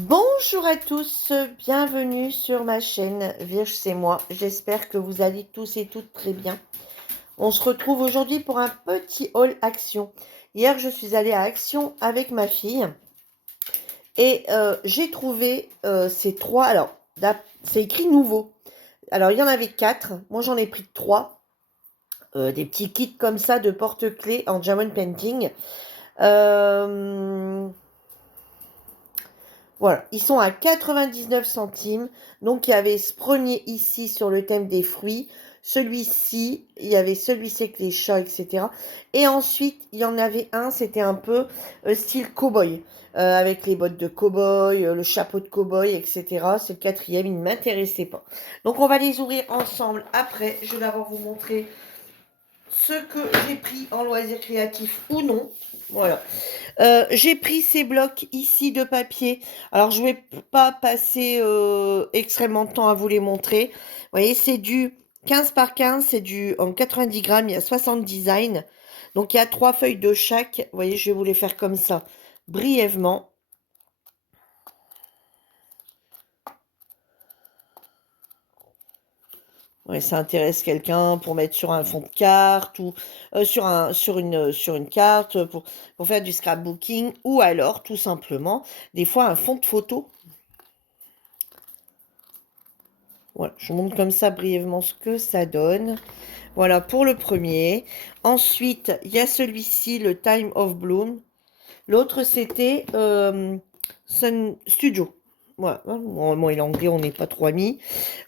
Bonjour à tous, bienvenue sur ma chaîne Virge c'est moi. J'espère que vous allez tous et toutes très bien. On se retrouve aujourd'hui pour un petit haul Action. Hier, je suis allée à Action avec ma fille et j'ai trouvé ces trois. Alors, c'est écrit nouveau. Alors, il y en avait quatre. Moi, j'en ai pris trois. Des petits kits comme ça de porte-clés en diamond painting. Euh, Voilà, ils sont à 99 centimes. Donc, il y avait ce premier ici sur le thème des fruits. Celui-ci, il y avait celui-ci avec les chats, etc. Et ensuite, il y en avait un, c'était un peu style cow-boy. Avec les bottes de cow-boy, le chapeau de cow-boy, etc. C'est le quatrième, il ne m'intéressait pas. Donc, on va les ouvrir ensemble après. Je vais d'abord vous montrer ce que j'ai pris en loisirs créatifs ou non. Voilà. J'ai pris ces blocs ici de papier. Alors, je ne vais pas passer extrêmement de temps à vous les montrer. Vous voyez, c'est du 15 par 15, c'est du en 90 grammes, il y a 60 designs. Donc, il y a trois feuilles de chaque. Vous voyez, je vais vous les faire comme ça, brièvement. Ouais, ça intéresse quelqu'un pour mettre sur un fond de carte ou sur une carte pour faire du scrapbooking ou alors tout simplement des fois un fond de photo. Voilà, je vous montre comme ça brièvement ce que ça donne. Voilà pour le premier. Ensuite, il y a celui-ci, le Time of Bloom. L'autre, c'était Sun Studio. Voilà, moi et l'anglais, on n'est pas trop amis.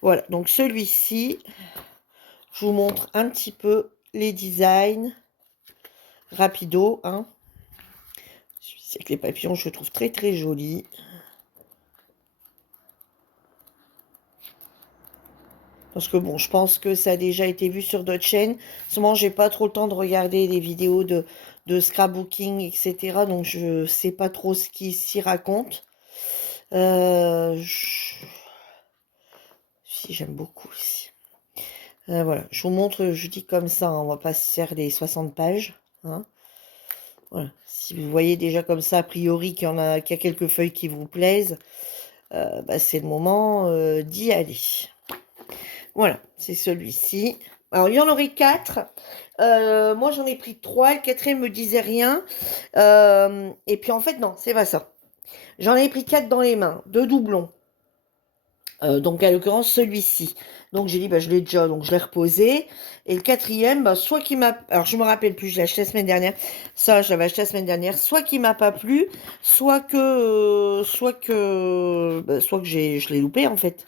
Voilà, donc celui-ci, je vous montre un petit peu les designs. Rapido, hein. Celui-ci avec les papillons, je le trouve très très joli. Parce que bon, je pense que ça a déjà été vu sur d'autres chaînes. Seulement, j'ai pas trop le temps de regarder les vidéos de scrapbooking, etc. Donc, je sais pas trop ce qui s'y raconte. Si, j'aime beaucoup aussi. Voilà, je vous montre, je dis comme ça, hein, on va pas se faire les 60 pages. Hein. Voilà. Si vous voyez déjà comme ça, a priori, qu'il y a quelques feuilles qui vous plaisent, bah, c'est le moment d'y aller. Voilà, c'est celui-ci. Alors, il y en aurait quatre. Moi, j'en ai pris trois. Le quatrième me disait rien. Et puis, en fait, non, c'est pas ça. J'en ai pris quatre dans les mains, deux doublons. Donc, à l'occurrence, celui-ci. Donc, j'ai dit, bah, je l'ai déjà, donc je l'ai reposé. Et le quatrième, bah, soit qu'il m'a... Alors, je me rappelle plus, je l'ai acheté la semaine dernière. Ça, je l'avais acheté la semaine dernière. Soit qu'il m'a pas plu, soit que je l'ai loupé, en fait.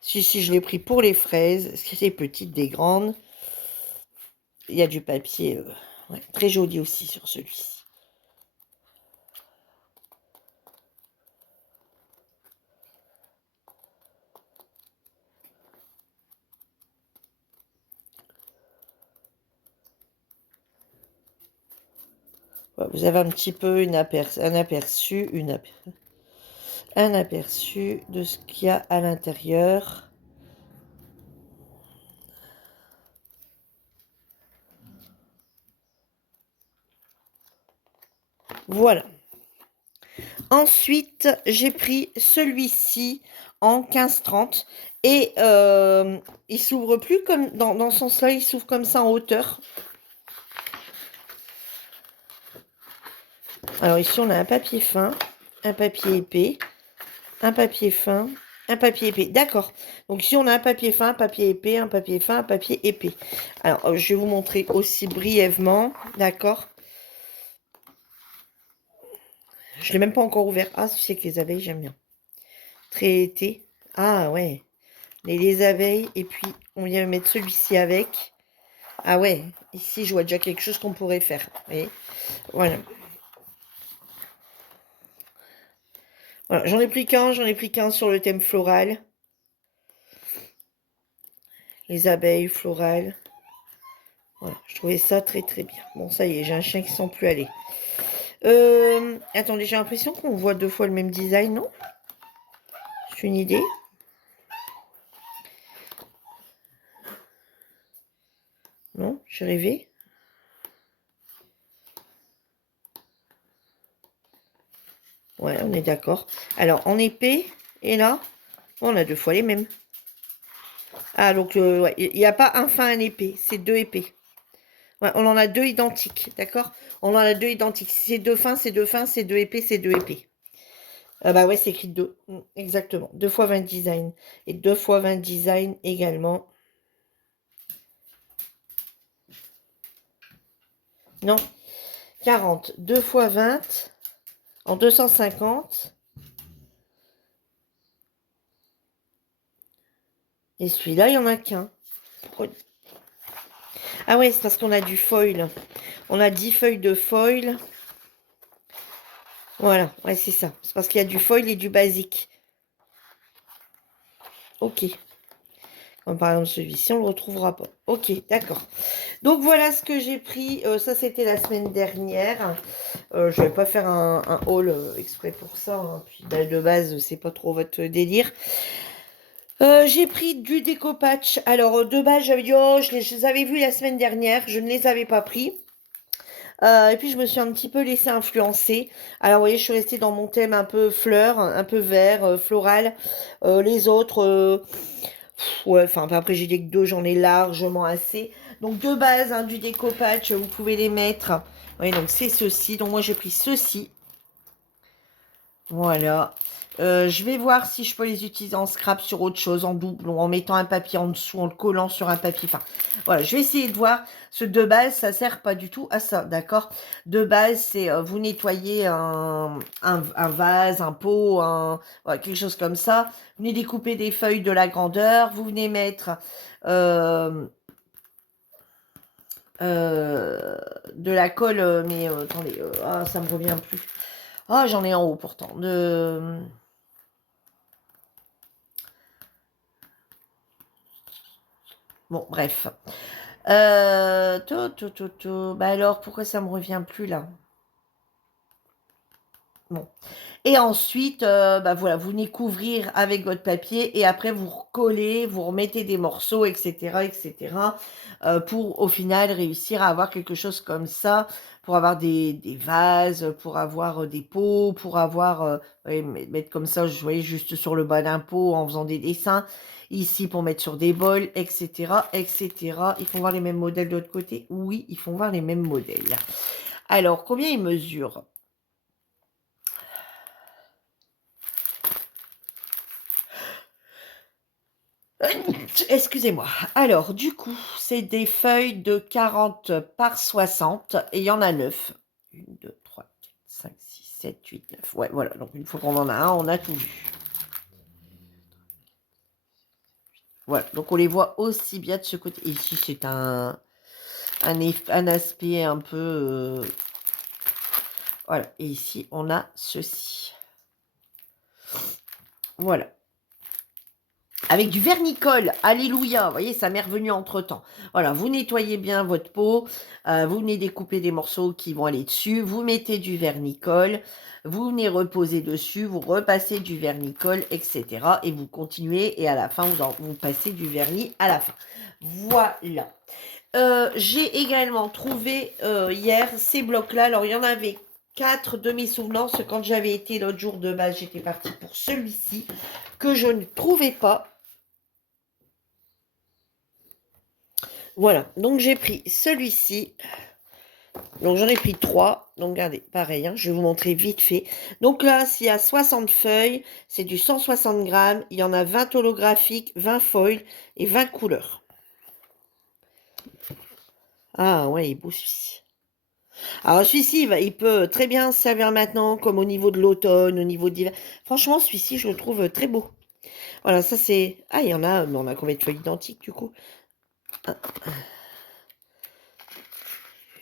Si, je l'ai pris pour les fraises. C'est des petites, des grandes. Il y a du papier ouais, très joli aussi sur celui-ci. Voilà, vous avez un petit peu un aperçu de ce qu'il y a à l'intérieur. Voilà. Ensuite, j'ai pris celui-ci en 15-30 et il s'ouvre plus comme dans ce sens-là, il s'ouvre comme ça en hauteur. Alors ici, on a un papier fin, un papier épais, un papier fin, un papier épais. D'accord. Donc ici, on a un papier fin, un papier épais, un papier fin, un papier épais. Alors, je vais vous montrer aussi brièvement. D'accord. Je ne l'ai même pas encore ouvert. Ah, tu sais que les abeilles, j'aime bien. Très été. Ah, ouais. Les abeilles. Et puis, on vient mettre celui-ci avec. Ah, ouais. Ici, je vois déjà quelque chose qu'on pourrait faire. Et voilà. Voilà. J'en ai pris qu'un sur le thème floral. Les abeilles florales. Voilà, je trouvais ça très très bien. Bon, ça y est, j'ai un chien qui ne sent plus aller. Attendez, j'ai l'impression qu'on voit deux fois le même design, non? C'est une idée. Non, j'ai rêvé. Ouais, on est d'accord. Alors, en épée, et là, on a deux fois les mêmes. Ah, donc, ouais, il n'y a pas un fin, un épée. C'est deux épées. Ouais, on en a deux identiques, d'accord? On en a deux identiques. Si c'est deux fins, c'est deux fins. C'est deux épées, c'est deux épées. Bah ouais, c'est écrit deux. Exactement. 2 fois 20 design. Et 2 fois 20 design également. Non, 40. 2 fois 20 en 250. Et celui-là, il n'y en a qu'un. Ah ouais, c'est parce qu'on a du foil. On a 10 feuilles de foil. Voilà, ouais, c'est ça. C'est parce qu'il y a du foil et du basique. Ok. Comme par exemple celui-ci, on ne le retrouvera pas. Ok, d'accord. Donc voilà ce que j'ai pris. Ça, c'était la semaine dernière. Je ne vais pas faire un haul exprès pour ça, hein. Puis bah, de base, c'est pas trop votre délire. J'ai pris du déco-patch. Alors, de base, j'avais dit, oh, je les avais vus la semaine dernière. Je ne les avais pas pris. Et puis, je me suis un petit peu laissée influencer. Alors, vous voyez, je suis restée dans mon thème un peu fleur, un peu vert, floral. Les autres, ouais, enfin, après, j'ai dit que deux, j'en ai largement assez. Donc, de base, hein, du déco-patch, vous pouvez les mettre. Oui, donc c'est ceci. Donc, moi, j'ai pris ceci. Voilà. Je vais voir si je peux les utiliser en scrap sur autre chose, en doublon, en mettant un papier en dessous, en le collant sur un papier. Enfin, voilà, je vais essayer de voir. Ce de base, ça sert pas du tout à ça, d'accord? De base, c'est vous nettoyez un vase, un pot, voilà, quelque chose comme ça. Vous venez découper des feuilles de la grandeur. Vous venez mettre euh, de la colle, mais attendez, ah, ça me revient plus. Ah, j'en ai en haut pourtant. Bon, bref. Bah alors, pourquoi ça me revient plus là? Bon. Et ensuite, bah voilà, vous venez couvrir avec votre papier et après vous recollez, vous remettez des morceaux, etc., etc., pour au final réussir à avoir quelque chose comme ça, pour avoir des vases, pour avoir des pots, pour avoir, ouais, mettre comme ça, je voyais juste sur le bas d'un pot en faisant des dessins, ici pour mettre sur des bols, etc., etc. Ils font voir les mêmes modèles de l'autre côté? Oui, ils font voir les mêmes modèles. Alors, combien ils mesurent? Excusez-moi. Alors, du coup, c'est des feuilles de 40 par 60 et il y en a 9. 1, 2, 3, 4, 5, 6, 7, 8, 9. Ouais, voilà. Donc, une fois qu'on en a un, on a tout vu. Voilà. Donc, on les voit aussi bien de ce côté. Ici, c'est un aspect un peu... voilà. Et ici, on a ceci. Voilà. Avec du vernicole, alléluia, vous voyez, ça m'est revenu entre-temps. Voilà, vous nettoyez bien votre peau, vous venez découper des morceaux qui vont aller dessus, vous mettez du vernicole, vous venez reposer dessus, vous repassez du vernicole, etc. Et vous continuez, et à la fin, vous passez du vernis à la fin. Voilà. J'ai également trouvé hier ces blocs-là. Alors, il y en avait 4 de mes souvenances. Quand j'avais été l'autre jour de base, j'étais partie pour celui-ci que je ne trouvais pas. Voilà, donc j'ai pris celui-ci. Donc j'en ai pris 3. Donc regardez, pareil, hein, je vais vous montrer vite fait. Donc là, s'il y a 60 feuilles, c'est du 160 grammes. Il y en a 20 holographiques, 20 foils et 20 couleurs. Ah ouais, il est beau celui-ci. Alors celui-ci, il peut très bien servir maintenant, comme au niveau de l'automne, au niveau d'hiver. Franchement, celui-ci, je le trouve très beau. Voilà, ça c'est... Ah, il y en a, mais on a combien de feuilles identiques du coup?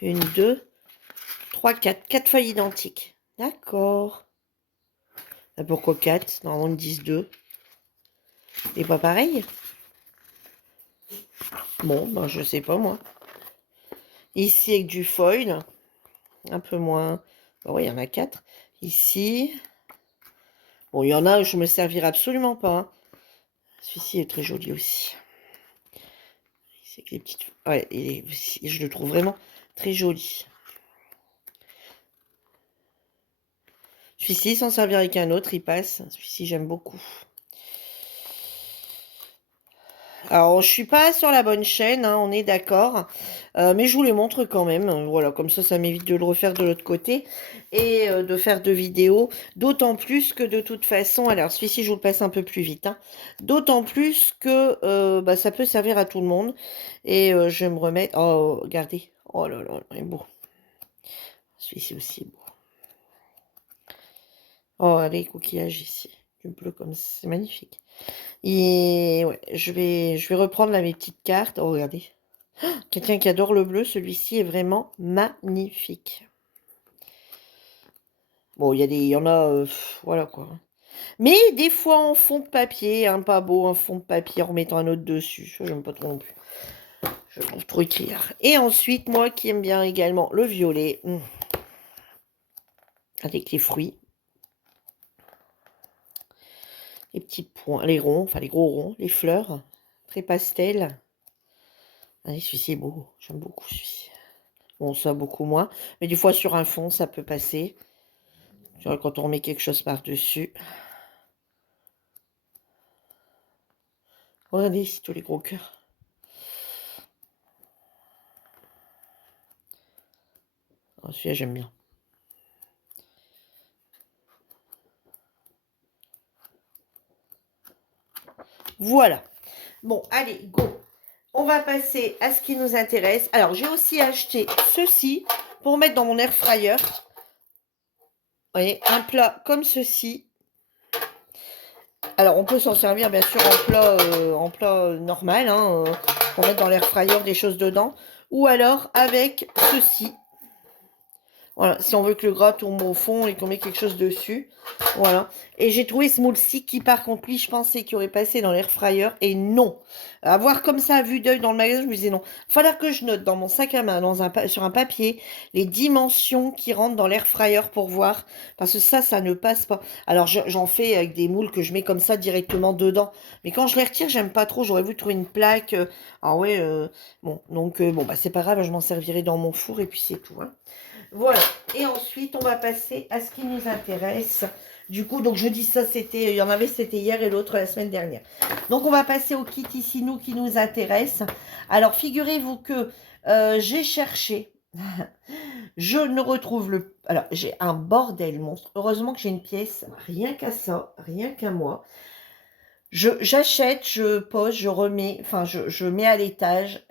Une, deux, trois, quatre. Quatre feuilles identiques. D'accord. Pourquoi 4? Normalement, ils disent 2. C'est pas pareil? Bon, ben, je sais pas, moi. Ici, avec du foil. Un peu moins. Bon, oui, il y en a 4. Ici. Bon, il y en a où je me servirai absolument pas, hein. Celui-ci est très joli aussi. C'est que les petites... Ouais, je le trouve vraiment très joli. Celui-ci, sans servir avec un autre, il passe. Celui-ci, j'aime beaucoup. Alors, je suis pas sur la bonne chaîne, hein, on est d'accord. Mais je vous les montre quand même. Voilà, comme ça m'évite de le refaire de l'autre côté et de faire deux vidéos. D'autant plus que de toute façon, alors celui-ci, je vous le passe un peu plus vite, hein. D'autant plus que bah, ça peut servir à tout le monde. Et je vais me remettre. Oh, regardez. Oh là là, il est beau. Celui-ci aussi est beau. Oh, les coquillages ici. Du bleu comme ça, c'est magnifique. Et ouais, je vais reprendre là mes petites cartes. Oh, regardez. Quelqu'un qui adore le bleu, celui-ci est vraiment magnifique. Bon, il y en a, voilà quoi. Mais des fois en fond de papier, hein, pas beau, un fond de papier en remettant un autre dessus. Ça, j'aime pas trop non plus. Je trouve trop écrire. Et ensuite, moi qui aime bien également le violet, avec les fruits. Les petits points, les ronds, enfin les gros ronds, les fleurs, très pastel. Allez, celui-ci est beau, j'aime beaucoup celui-ci. Bon, ça beaucoup moins, mais des fois sur un fond, ça peut passer. Quand on remet quelque chose par-dessus. Regardez ici tous les gros cœurs. Oh, celui-là, j'aime bien. Voilà. Bon, allez, go. On va passer à ce qui nous intéresse. Alors, j'ai aussi acheté ceci pour mettre dans mon air fryer. Vous voyez, un plat comme ceci. Alors, on peut s'en servir, bien sûr, en plat normal, hein, pour mettre dans l'air fryer des choses dedans. Ou alors avec ceci. Voilà, si on veut que le gras tombe au fond et qu'on met quelque chose dessus. Voilà. Et j'ai trouvé ce moule-ci qui, par contre, lui, je pensais qu'il aurait passé dans l'air fryer. Et non. À voir comme ça, à vue d'œil dans le magasin, je me disais non. Il va falloir que je note dans mon sac à main, sur un papier, les dimensions qui rentrent dans l'air fryer pour voir. Parce que ça ne passe pas. Alors, j'en fais avec des moules que je mets comme ça directement dedans. Mais quand je les retire, j'aime pas trop. J'aurais voulu trouver une plaque. Ah ouais, bon. Donc, bon, bah, c'est pas grave, je m'en servirai dans mon four et puis c'est tout, hein. Voilà. Et ensuite, on va passer à ce qui nous intéresse. Du coup, donc je dis ça, il y en avait, c'était hier et l'autre la semaine dernière. Donc, on va passer au kit ici, nous, qui nous intéresse. Alors, figurez-vous que j'ai cherché. Je ne retrouve le... Alors, j'ai un bordel monstre. Heureusement que j'ai une pièce, rien qu'à ça, rien qu'à moi. J'achète, je pose, je remets, enfin je mets à l'étage,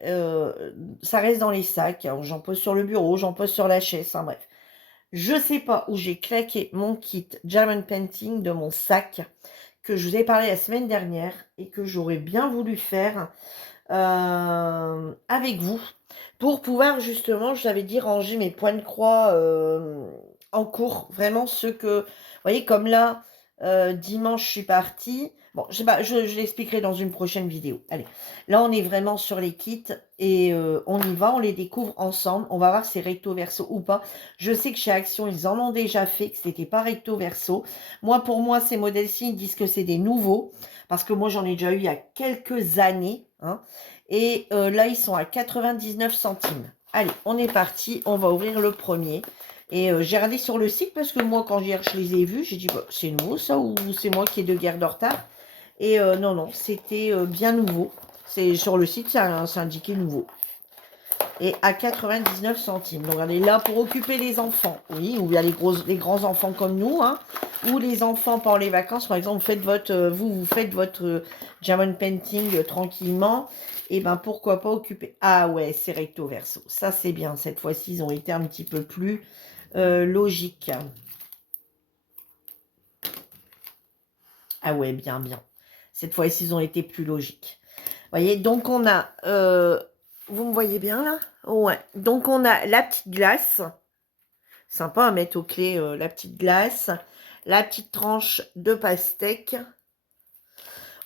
ça reste dans les sacs, j'en pose sur le bureau, j'en pose sur la chaise, enfin bref. Je sais pas où j'ai claqué mon kit German Painting de mon sac, que je vous ai parlé la semaine dernière et que j'aurais bien voulu faire avec vous, pour pouvoir justement, je l'avais dit, ranger mes points de croix en cours, vraiment ceux que, vous voyez, comme là, dimanche, je suis partie. Bon, je sais pas, je l'expliquerai dans une prochaine vidéo. Allez, là, on est vraiment sur les kits et on y va, on les découvre ensemble. On va voir si c'est recto verso ou pas. Je sais que chez Action, ils en ont déjà fait, que c'était pas recto verso. Moi, pour moi, ces modèles-ci, ils disent que c'est des nouveaux, parce que moi, j'en ai déjà eu il y a quelques années, hein. Et là, ils sont à 99 centimes. Allez, on est parti. On va ouvrir le premier. Et j'ai regardé sur le site parce que moi, quand hier je les ai vus, j'ai dit, bah, c'est nouveau ça ou c'est moi qui ai de guerre de retard? Et non, non, c'était bien nouveau. C'est sur le site, c'est indiqué nouveau. Et à 99 centimes. Donc, regardez, là, pour occuper les enfants, oui, ou il y a les grands enfants comme nous, hein, ou les enfants pendant les vacances, par exemple, vous faites votre German Painting tranquillement, et ben pourquoi pas occuper. Ah ouais, c'est recto verso. Ça, c'est bien. Cette fois-ci, ils ont été un petit peu plus logiques. Ah ouais, bien, bien. Cette fois-ci, ils ont été plus logiques. Vous voyez, donc on a... vous me voyez bien là? Ouais. Donc on a la petite glace. Sympa à mettre aux clés, la petite glace. La petite tranche de pastèque.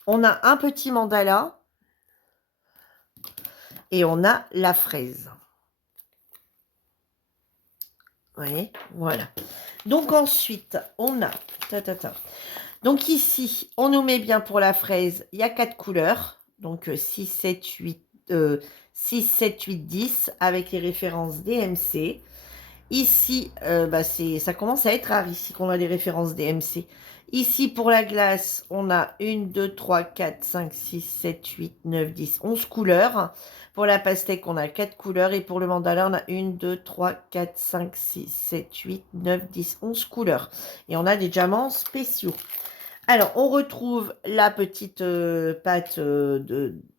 On a un petit mandala. Et on a la fraise. Vous voyez? Voilà. Donc ensuite, on a... Donc ici, on nous met bien pour la fraise, il y a 4 couleurs. Donc 6, 7, 8, 10 avec les références DMC. Ici, ça commence à être rare ici qu'on a les références DMC. Ici, pour la glace, on a 1, 2, 3, 4, 5, 6, 7, 8, 9, 10, 11 couleurs. Pour la pastèque, on a 4 couleurs. Et pour le mandala, on a 1, 2, 3, 4, 5, 6, 7, 8, 9, 10, 11 couleurs. Et on a des diamants spéciaux. Alors, on retrouve la petite pâte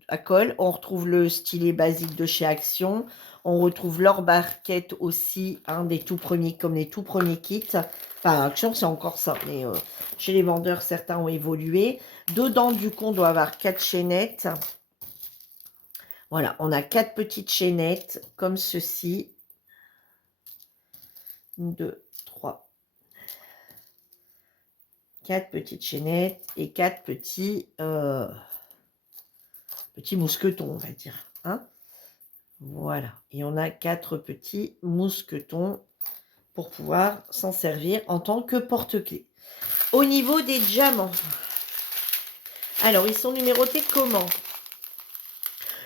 à colle. On retrouve le stylet basique de chez Action. On retrouve leur barquette aussi, des tout premiers, comme les tout premiers kits. Enfin, Action, c'est encore ça. Mais chez les vendeurs, certains ont évolué. Dedans, du coup, on doit avoir 4 chaînettes. Voilà, on a 4 petites chaînettes comme ceci. 1, 2, 3, 4 petites chaînettes et 4 petits mousquetons, on va dire. Hein. Voilà. Et on a 4 petits mousquetons pour pouvoir s'en servir en tant que porte-clés. Au niveau des diamants, alors ils sont numérotés comment?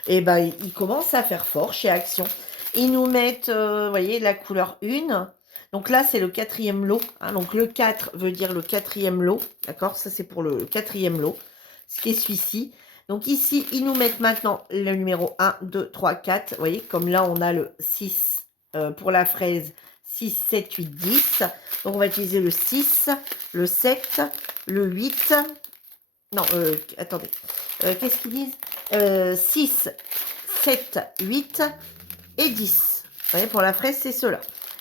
Eh bien, ils commencent à faire fort chez Action. Ils nous mettent, vous voyez, la couleur 1. Donc là, c'est le 4e lot. Hein. Donc le 4 veut dire le 4e lot. D'accord? Ça, c'est pour le 4e lot. Ce qui est celui-ci. Donc ici, ils nous mettent maintenant le numéro 1, 2, 3, 4. Vous voyez, comme là, on a le 6 pour la fraise. 6, 7, 8, 10. Donc on va utiliser le 6, le 7, le 8. Non, attendez. Qu'est-ce qu'ils disent 6, 7, 8 et 10. Vous voyez, pour la fraise, c'est cela.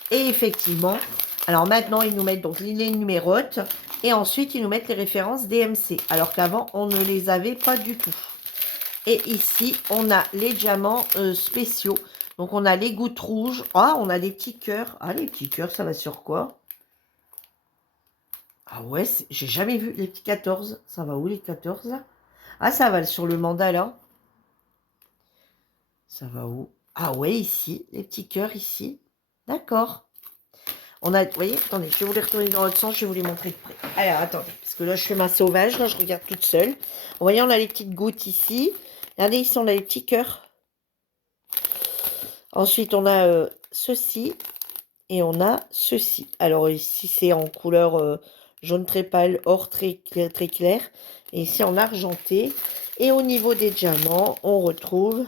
Et effectivement, alors maintenant, ils nous mettent donc les numérotes. Et ensuite, ils nous mettent les références DMC. Alors qu'avant, on ne les avait pas du tout. Et ici, on a les diamants spéciaux. Donc, on a les gouttes rouges. Ah, on a des petits cœurs. Ah, les petits cœurs, ça va sur quoi? Ah ouais, j'ai jamais vu les petits 14. Ça va où les 14 là? Ah, ça va sur le mandala. Ça va où? Ah ouais, ici, les petits cœurs ici. D'accord. On a, vous voyez, attendez, je vais vous les retourner dans l'autre sens, je vais vous les montrer de près. Alors, attendez, parce que là, je fais ma sauvage, là, je regarde toute seule. Vous voyez, on a les petites gouttes ici. Regardez, ici, on a les petits cœurs. Ensuite, on a ceci et on a ceci. Alors, ici, c'est en couleur jaune très pâle, or très clair. Et ici, en argenté. Et au niveau des diamants, on retrouve...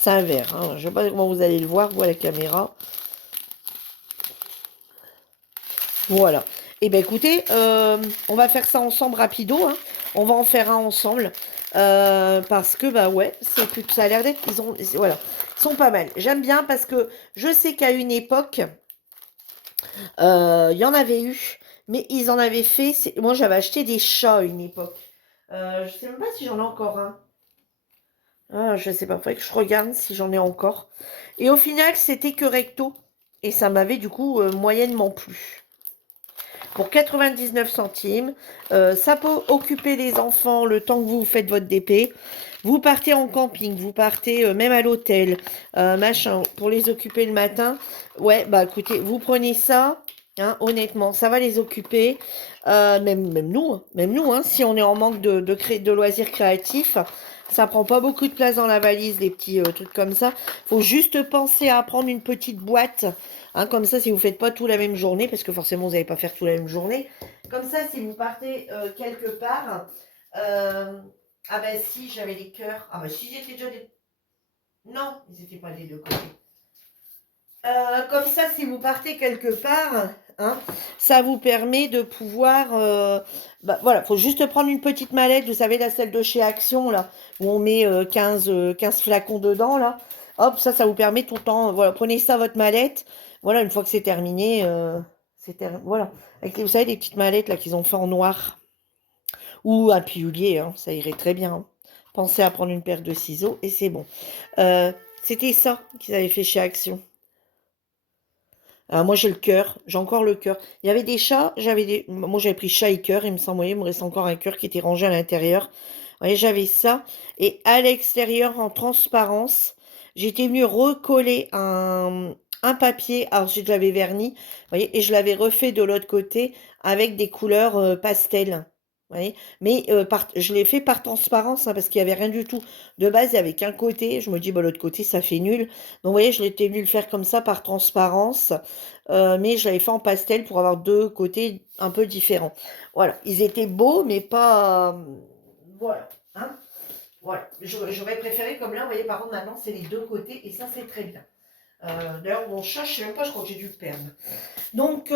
C'est un vert. Hein. Je ne sais pas comment vous allez le voir, vous, à la caméra. Voilà. Eh bien, écoutez, on va faire ça ensemble rapido. Hein. On va en faire un ensemble. Parce que, bah ouais, ça a l'air d'être... Voilà, ils sont pas mal. J'aime bien parce que je sais qu'à une époque, il y en avait eu. Mais ils en avaient fait... Moi, j'avais acheté des chats à une époque. Je sais même pas si j'en ai encore un. Ah, je sais pas, il faudrait que je regarde si j'en ai encore. Et au final, c'était que recto. Et ça m'avait du coup moyennement plu. Pour 99 centimes, ça peut occuper les enfants le temps que vous faites votre DP. Vous partez en camping, vous partez même à l'hôtel, machin, pour les occuper le matin. Ouais, bah écoutez, vous prenez ça, hein, honnêtement, ça va les occuper. Même nous, hein, si on est en manque de loisirs créatifs, ça prend pas beaucoup de place dans la valise, les petits trucs comme ça. Faut juste penser à prendre une petite boîte, hein, comme ça, si vous faites pas tout la même journée, parce que forcément, vous n'allez pas faire tout la même journée. Comme ça, si vous partez quelque part, ah ben si, j'avais les cœurs. Ah ben si, j'étais déjà des... Non, ils n'étaient pas des deux côtés. Comme ça, si vous partez quelque part, hein, ça vous permet de pouvoir... voilà, il faut juste prendre une petite mallette, vous savez, la celle de chez Action, là, où on met 15 flacons dedans, là. Hop, ça vous permet tout le temps... Voilà, prenez ça, votre mallette. Voilà, une fois que c'est terminé, voilà. Avec, vous savez, les petites mallettes, là, qu'ils ont fait en noir. Ou un pilulier, hein, ça irait très bien. Hein. Pensez à prendre une paire de ciseaux et c'est bon. C'était ça qu'ils avaient fait chez Action. Moi, j'ai le cœur. J'ai encore le cœur. Il y avait des chats. Moi, j'avais pris chat et cœur. Il me semblait, il me reste encore un cœur qui était rangé à l'intérieur. Vous voyez, j'avais ça. Et à l'extérieur, en transparence, j'étais venue recoller un papier. Ensuite, je l'avais verni. Vous voyez, et je l'avais refait de l'autre côté avec des couleurs pastel. Vous voyez? Mais je l'ai fait par transparence, hein, parce qu'il n'y avait rien du tout. De base, il n'y avait qu'un côté. Je me dis, bah, l'autre côté, ça fait nul. Donc, vous voyez, je l'étais venu le faire comme ça par transparence. Mais je l'avais fait en pastel pour avoir deux côtés un peu différents. Voilà. Ils étaient beaux, mais pas... voilà. Hein, voilà. J'aurais préféré comme là, vous voyez, par contre, maintenant, c'est les deux côtés. Et ça, c'est très bien. D'ailleurs, mon chat, je sais même pas, je crois que j'ai dû le perdre. Donc,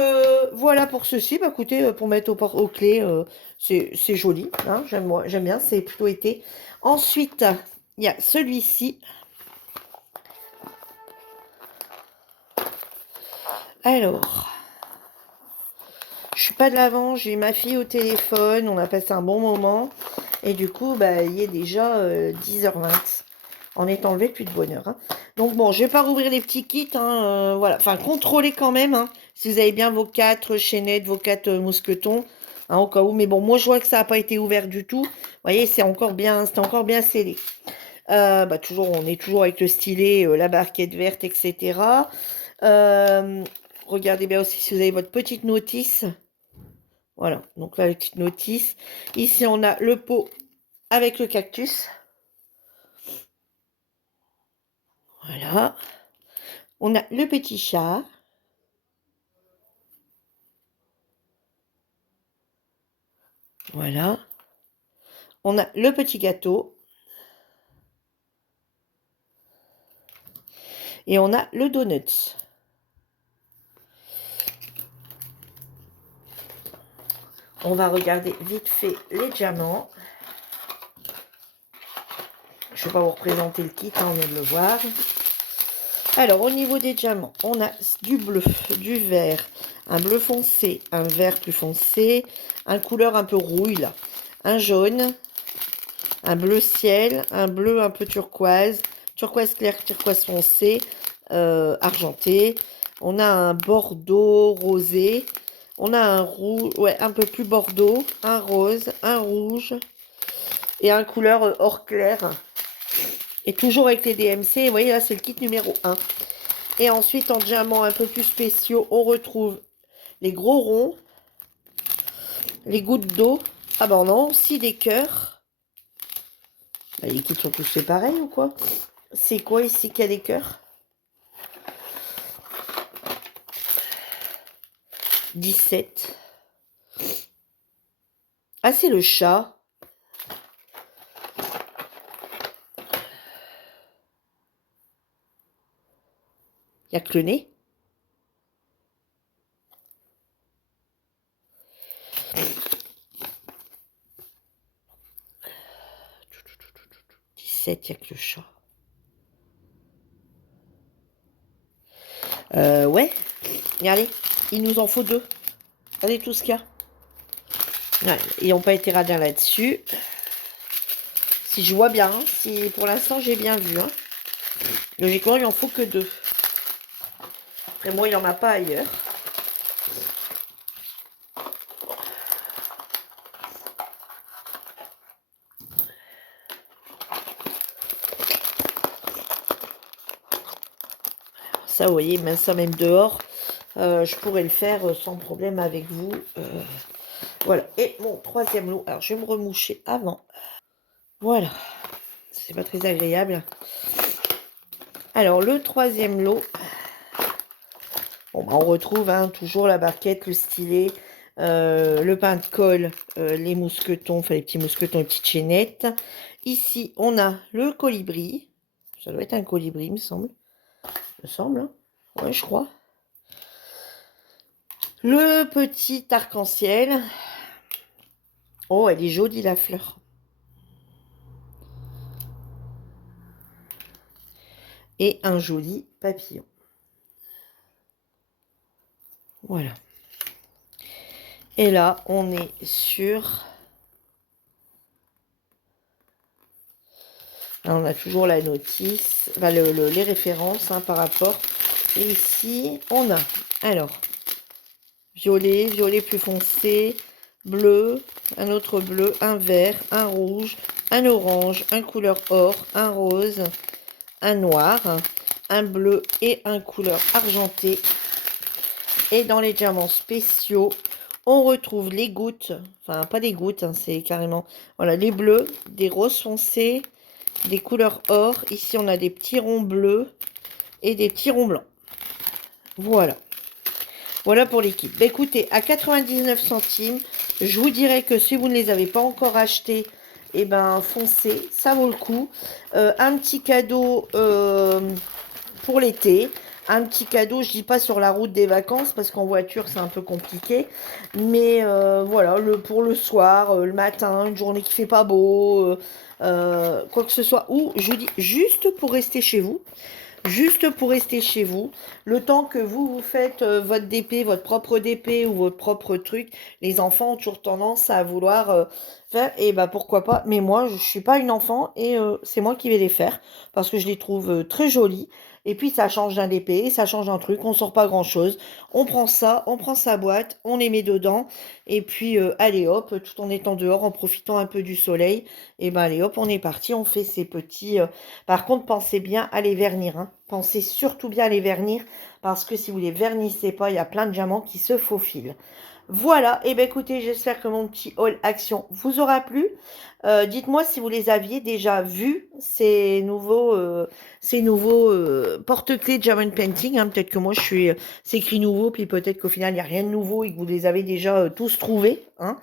voilà pour ceci. Bah, écoutez, pour mettre aux clés, c'est joli. Hein, j'aime bien, c'est plutôt été. Ensuite, il y a celui-ci. Alors, je suis pas de l'avant, j'ai ma fille au téléphone, on a passé un bon moment. Et du coup, bah, il est déjà 10h20. On est enlevé depuis de bonne heure. Hein. Donc bon, je vais pas rouvrir les petits kits. Hein, voilà. Enfin, contrôlez quand même. Hein, si vous avez bien vos 4 chaînettes, vos 4 mousquetons. Hein, au cas où. Mais bon, moi, je vois que ça n'a pas été ouvert du tout. Vous voyez, c'était encore bien scellé. Bah, toujours, on est toujours avec le stylet, la barquette verte, etc. Regardez bien aussi si vous avez votre petite notice. Voilà. Donc là, la petite notice. Ici, on a le pot avec le cactus. Voilà. On a le petit chat. Voilà. On a le petit gâteau. Et on a le donut. On va regarder vite fait les diamants. Je ne vais pas vous représenter le kit, hein, on vient de le voir. Alors, au niveau des diamants, on a du bleu, du vert, un bleu foncé, un vert plus foncé, un couleur un peu rouille, là, un jaune, un bleu ciel, un bleu un peu turquoise, turquoise clair, turquoise foncé, argenté. On a un bordeaux rosé. On a un rouge, ouais, un peu plus bordeaux, un rose, un rouge et un couleur or clair. Et toujours avec les DMC. Vous voyez, là, c'est le kit numéro 1. Et ensuite, en diamants un peu plus spéciaux, on retrouve les gros ronds, les gouttes d'eau. Ah ben non, aussi des cœurs. Bah, les kits sont tous faits pareil ou quoi? C'est quoi ici qu'il y a des cœurs? 17. Ah, c'est le chat. Il n'y a que le nez. Il n'y a que le chat. Ouais. Regardez, il nous en faut 2. Regardez tout ce qu'il y a. Ouais, ils n'ont pas été radins là-dessus. Si je vois bien, hein, si pour l'instant j'ai bien vu. Hein. Logiquement, il en faut que 2. Après moi, il n'y en a pas ailleurs. Ça, vous voyez, même ça, même dehors, je pourrais le faire sans problème avec vous. Voilà. Et mon troisième lot. Alors, je vais me remoucher avant. Voilà. C'est pas très agréable. Alors, le troisième lot. Bon, bah, on retrouve hein, toujours la barquette, le stylet, le pain de colle, les mousquetons, enfin les petits mousquetons, les petites chaînettes. Ici, on a le colibri. Ça doit être un colibri, il me semble. Il me semble, hein. Ouais, je crois. Le petit arc-en-ciel. Oh, elle est jolie, la fleur. Et un joli papillon. Voilà. Et là, on est sur... Là, on a toujours la notice, enfin, les références hein, par rapport. Et ici, on a, alors, violet, violet plus foncé, bleu, un autre bleu, un vert, un rouge, un orange, un couleur or, un rose, un noir, un bleu et un couleur argenté. Et dans les diamants spéciaux, On retrouve les gouttes, enfin pas des gouttes, hein, c'est carrément, voilà, les bleus, des roses foncés, des couleurs or. Ici, on a des petits ronds bleus et des petits ronds blancs. Voilà. Voilà pour les kits. Bah, écoutez, à 99 centimes, je vous dirais que si vous ne les avez pas encore achetés, eh ben foncez, ça vaut le coup. Un petit cadeau pour l'été. Un petit cadeau, je dis pas sur la route des vacances, parce qu'en voiture c'est un peu compliqué. Mais voilà, pour le soir, le matin, une journée qui fait pas beau, quoi que ce soit. Ou je dis juste pour rester chez vous. Juste pour rester chez vous, le temps que vous faites votre DP, votre propre DP ou votre propre truc, les enfants ont toujours tendance à vouloir faire, et bah pourquoi pas, mais moi je suis pas une enfant et c'est moi qui vais les faire, parce que je les trouve très jolies, et puis ça change d'un DP, ça change d'un truc, on sort pas grand chose, on prend ça, on prend sa boîte, on les met dedans, et puis allez hop, tout en étant dehors, en profitant un peu du soleil, et ben allez hop, on est parti, on fait ces petits... Par contre, pensez bien à les vernir, hein. Pensez surtout bien à les vernir, parce que si vous les vernissez pas, il y a plein de diamants qui se faufilent. Voilà, et bien écoutez, j'espère que mon petit haul action vous aura plu. Dites-moi si vous les aviez déjà vus, ces nouveaux porte-clés Diamond Painting, hein. Peut-être que moi, c'est écrit nouveau, puis peut-être qu'au final, il n'y a rien de nouveau et que vous les avez déjà tous trouvés, hein.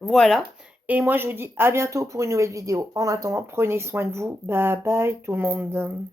Voilà. Et moi, je vous dis à bientôt pour une nouvelle vidéo. En attendant, prenez soin de vous. Bye bye tout le monde.